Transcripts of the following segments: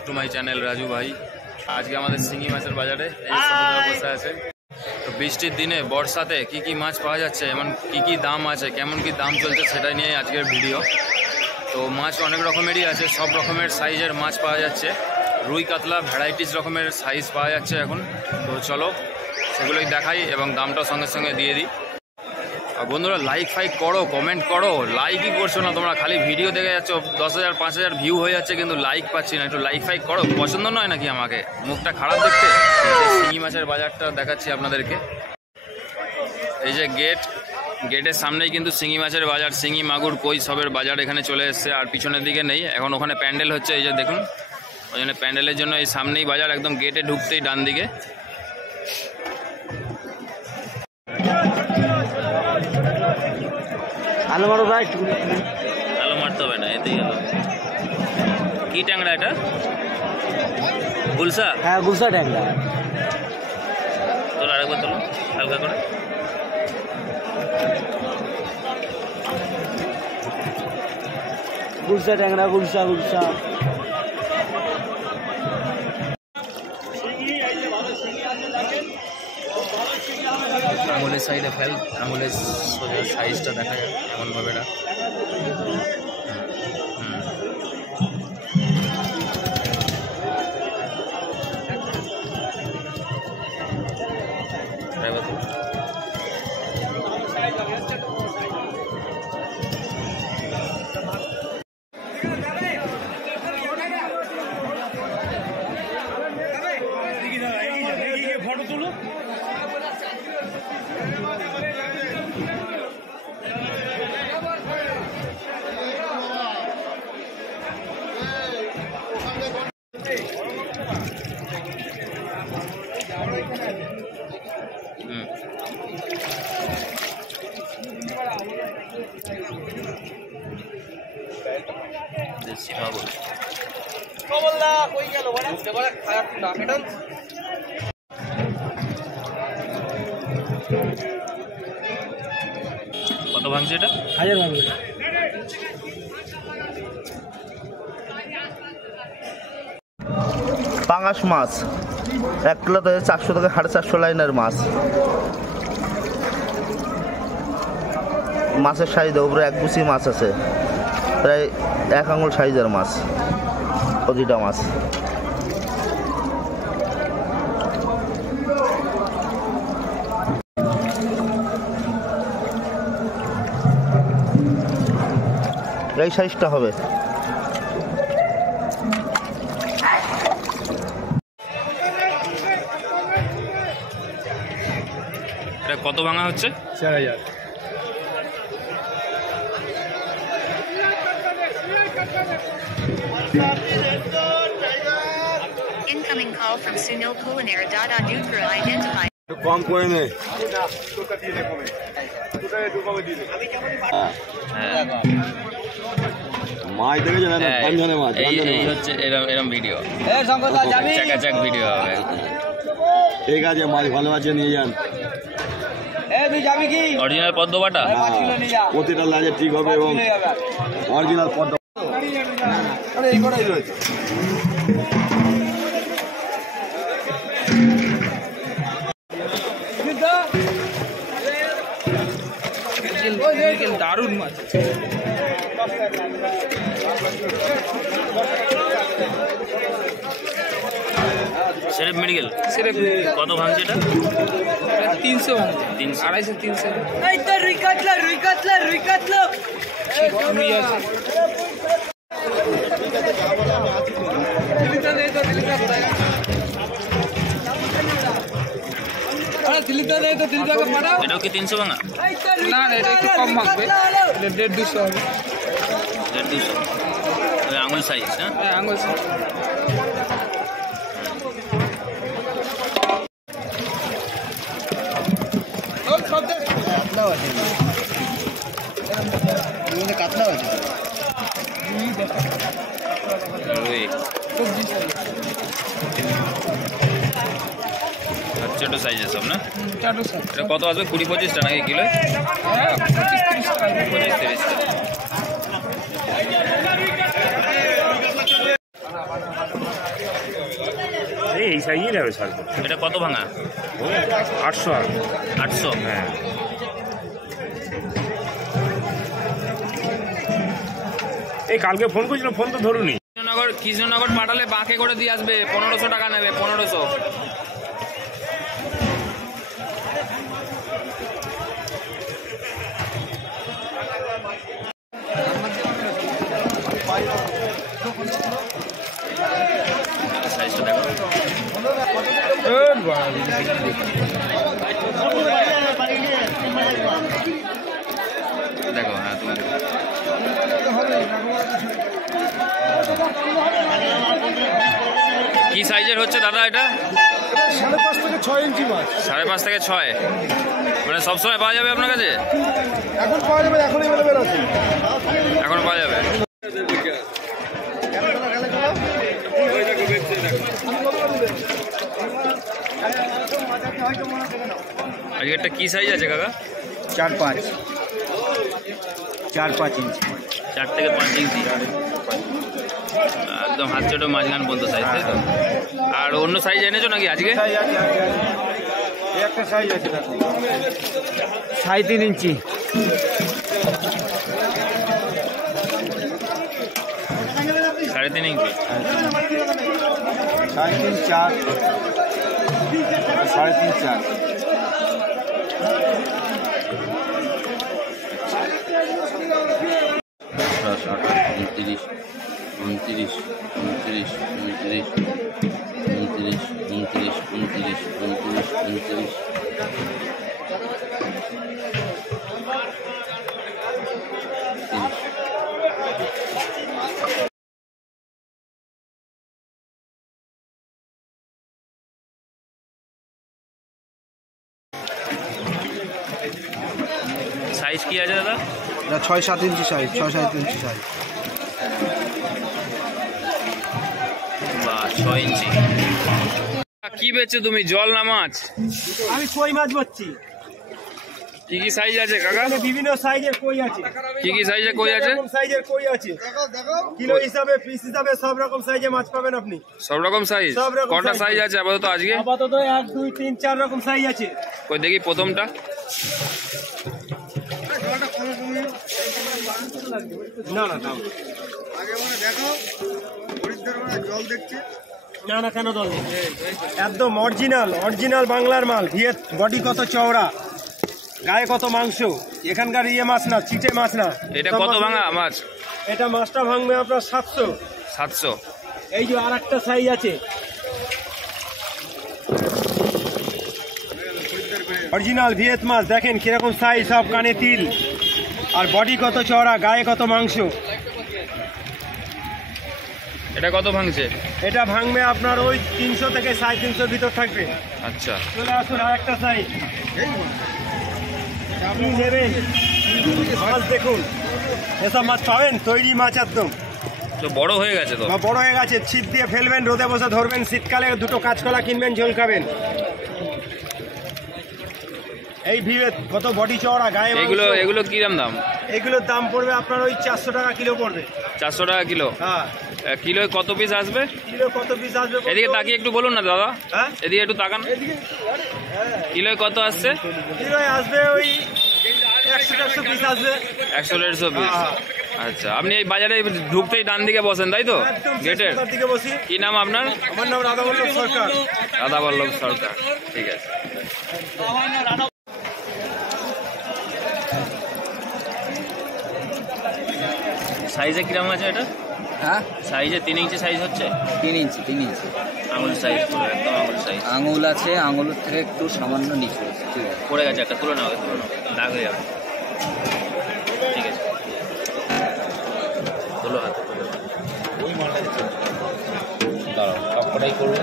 Back to my channel Raju ভাই। আজকে আমাদের শিঙি মাছের বাজারে এই সমুদ্রে বসে আছে। তো বৃষ্টির দিনে বর্ষাতে কি কি মাছ পাওয়া যাচ্ছে, এমন কি কি দাম আছে, কেমন কি দাম চলছে সেটা নিয়ে আজকের ভিডিও। তো মাছ অনেক রকমেরই আছে, সব রকমের সাইজের মাছ পাওয়া যাচ্ছে। রুই কাতলা ভ্যারাইটিস রকমের সাইজ পাওয়া যাচ্ছে এখন। তো চলো সেগুলোই দেখাই এবং দামটা সঙ্গে সঙ্গে দিয়ে দিই। আর বন্ধুরা লাইক ফাইক করো, কমেন্ট করো। লাইকই করছো না তোমরা, খালি ভিডিও দেখে যাচ্ছ, 10,000 5,000 ভিউ হয়ে যাচ্ছে কিন্তু লাইক পাচ্ছি না। একটু লাইক ফাইক করো, পছন্দ নয় নাকি আমাকে, মুখটা খারাপ দেখতে? শিঙি মাছের বাজারটা দেখাচ্ছি আপনাদেরকে। এই যে গেটের সামনেই কিন্তু শিঙি মাছের বাজার, শিঙি মাগুর কই সবের বাজার এখানে চলে এসছে। আর পিছনের দিকে নেই, এখন ওখানে প্যান্ডেল হচ্ছে, এই যে দেখুন। ওই জন্য প্যান্ডেলের জন্য এই সামনেই বাজার, একদম গেটে ঢুকতেই ডান দিকে। আলু মারো ভাই, আলু মারতে হবে না, এতেই গেল। কি ট্যাংরা এটা? গুলসা? হ্যাঁ গুলসা ট্যাংরা। তোলো আরেকবার, তোলো হালকা করে। গুলসা ট্যাংরা, গুলসা গুলসা। আঙুলের সাইডে ফেল, আঙুলের সোজা সাইজটা দেখা যায় এমনভাবে না। ফটো তুলো। দেশি মাগুর। কত ভাঙছে এটা? 1000 ভাঙবে। পাঙাশ মাছ 1 কিলো থেকে 400 থেকে 450 লাইনের মাছ। মাছের সাইজ উপরে 1 গুছি মাছ আছে, প্রায় 1 আঙুল সাইজের মাছ, প্রতিটা মাছ। এই সাইজটা হবে। এটা কত ভাঙা হচ্ছে? 4000। Incoming call from Sunil Kuliner. Dudra identified. কম করে নে। মাছ দেখেছে না? পাঞ্জানে মাছ। এই হচ্ছে এরকম ভিডিও, চাকাচাক ভিডিও হবে। ঠিক আছে, মাছ ভালো আছে, নিয়ে যান। অরিজিনাল পদ্ম বাটা, প্রতিটা লাজে ঠিক হবে এবং অরিজিনাল পদ্ম। এই কটাই রয়েছে। দারুণ মাছ। সেরেপ মেডিকেল কত ভাঙছে এটা? 300 ভাঙছে। 300, 250, 300। এই তো রুই কাতলা, রুই কাতলা, রুই কাতলা। রুই আছে। দিলিটা দে তো, দিলিটা দে। আরে দিলিটা দে তো, দিলিটাকে মারাও। এটাও কি 300 ভাঙা? না না, এটা একটু কম ভাঙবে, 150 হবে। 150 আঙুল সাইজ? হ্যাঁ আঙুল সাইজ। কাতলা আছে, ছোট সাইজের সব না? চাটু সাইজ। এটা কত আসবে? 20-25 নাকি কিলো? হ্যাঁ 25-30 টাকা। 25-30 টাকা। এই সাইজই নেবে ছাড়বো। এটা কত ভাঙা? 800 আর 800। হ্যাঁ এই কালকে ফোন করেছিলাম, ফোন তো ধরুনি। কৃষ্ণনগর পাঠালে বাঁকে করে দিয়ে আসবে, 1500 টাকা নেবে, 1500। সাইজটা দেখো। দেখো, হ্যাঁ তুমি দেখো। কি সাইজের হচ্ছে দাদা এটা? 5.5 থেকে 6 ইঞ্চি মাছ। 5.5 থেকে 6, মানে সবসময় পাওয়া যাবে আপনার কাছে? এখন পাওয়া যাবে, এখন অ্যাভেলেবেল আছে। এখন পাওয়া যাবে। আজকে একটা কি সাইজ আছে কাকা? 4-5 ইঞ্চি। 4 থেকে 5 ইঞ্চি, একদম হাত ছোট মাঝখান পর্যন্ত সাইজ, তাই তো? আর অন্য সাইজ এনেছো নাকি আজকে? একটা সাইজ আছে 3.5 ইঞ্চি। 3.5 ইঞ্চি। 3.5, 4, 3.5, 4। সাইজ কি আছে দাদা? 6-7 ইঞ্চি সাইজ, 6-7 ইঞ্চি সাইজ। বা 6 ইঞ্চি। কি বেচছো তুমি, জল না মাছ? আমি কই মাছ বলছি। কি কি সাইজ আছে কাকা? বিভিন্ন সাইজের কই আছে। কি কি সাইজে কই আছে? সাইজের কই আছে, কিলো হিসাবে, পিস হিসাবে সব রকম সাইজে মাছ পাবেন আপনি। সব রকম সাইজ? সব রকম কটা size সাইজ আছে আপাতত আজকে? আপাতত 1, 2, 3, 4 রকম সাইজ আছে। কই দেখি প্রথমটা। না কেন দল একদম অরিজিনাল বাংলার মাল। ভিয়েত বডি কত চওড়া, গায়ে কত মাংস, এখানকার ইয়ে মাছ না, চিটে মাছ না। এটা কত ভাঙা মাছ? এটা মাছটা ভাঙবে আপনার 700। 700। এই যে আর একটা সাইজ আছে, অরিজিনাল ভিয়েত মাছ। দেখেন কিরকম সাইজ, সব কানে তিল, আর বডি কত চওড়া, গায়ে কত মাংস। এটা কত ভাঙছে? এটা ভাঙবে আপনার ওই 300 থেকে 350 ভিতর থাকবে। আচ্ছা, চলে আসুন আর একটা সাইজ। আপনি নেবেন মাছ, দেখুন এসব মাছ পাবেন, তৈরি মাছ একদম। তো বড় হয়ে গেছে তো? বড় হয়ে গেছে, ছিপ দিয়ে ফেলবেন, রোদে বসে ধরবেন, শীতকালে দুটো কাঁচকলা কিনবেন, ঝোল খাবেন। এই ভিয়েত কত বডি চওড়া, গায়ে এগুলো কি দাম? এগুলোর দাম পড়বে আপনার ওই 400 টাকা কিলো পড়বে। 400 টাকা কিলো? হ্যাঁ। কিলো কত পিস আসবে? কিলো কত পিস আসবে? এদিকে তাকিয়ে একটু বলুন না দাদা। হ্যাঁ, এদিকে একটু তাকান। কিলো কত আসছে? কিলো আসবে ওই 100-150 পিস আসবে। 100-150 পিস। আচ্ছা, আপনি এই বাজারে ঢুকতেই ডান দিকে বসেন, তাই তো? গেটের দিকে বসি। কি নাম আপনার? আমার নাম রাধাবল্লভ সরকার। রাধাবল্লভ সরকার, ঠিক আছে। সাইজে কিরকম আছে এটা? হ্যাঁ, সাইজে 3 ইঞ্চি সাইজ হচ্ছে? 3 ইঞ্চি, 3 ইঞ্চি আঙুল সাইজ, একদম আঙুল সাইজ। আঙুল আছে, আঙুলের থেকে একটু সামান্য নিচু আছে। ঠিক আছে, পড়ে গেছে একটা, তুলে নাও, দাগ হয়ে যাবে। ঠিক আছে, তোলো হাতে, দাঁড়াও, সবকটাই করবো।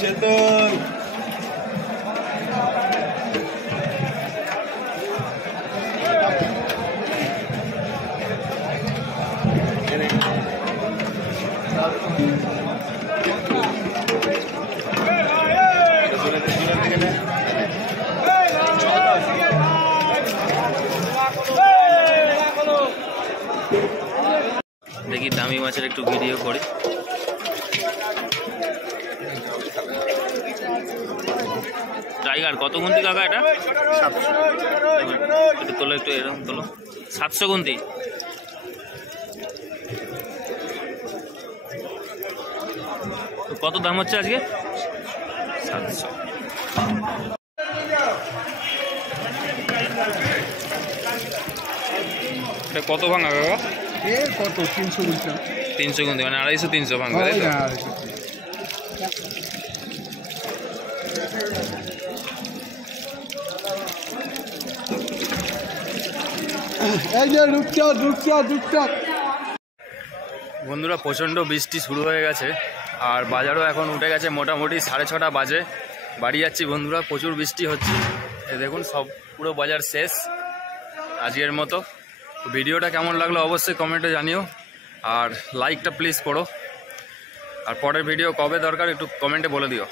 চেতন মাছের একটু ভিডিও করি। টাইগার কত গুনতি কাকা এটা? একটু তোলো, একটু এরকম তোলো। 700 গুনতি। কত দাম হচ্ছে আজকে? 700। এটা কত ভাঙা কাকা? কত 300 গুনতে? 300 গুনতি, মানে 250-300 ভাঙা, তাই তো? বন্ধুরা প্রচণ্ড বৃষ্টি শুরু হয়ে গেছে আর বাজারও এখন উঠে গেছে, মোটামুটি 6:30 বাজে। বাড়ি যাচ্ছি বন্ধুরা, প্রচুর বৃষ্টি হচ্ছে। এই দেখুন সব পুরো বাজার শেষ আজকের মতো। ভিডিওটা কেমন লাগলো অবশ্যই কমেন্টে জানিও, আর লাইকটা প্লিজ করো। আর পরের ভিডিও কবে দরকার একটু কমেন্টে বলে দিও।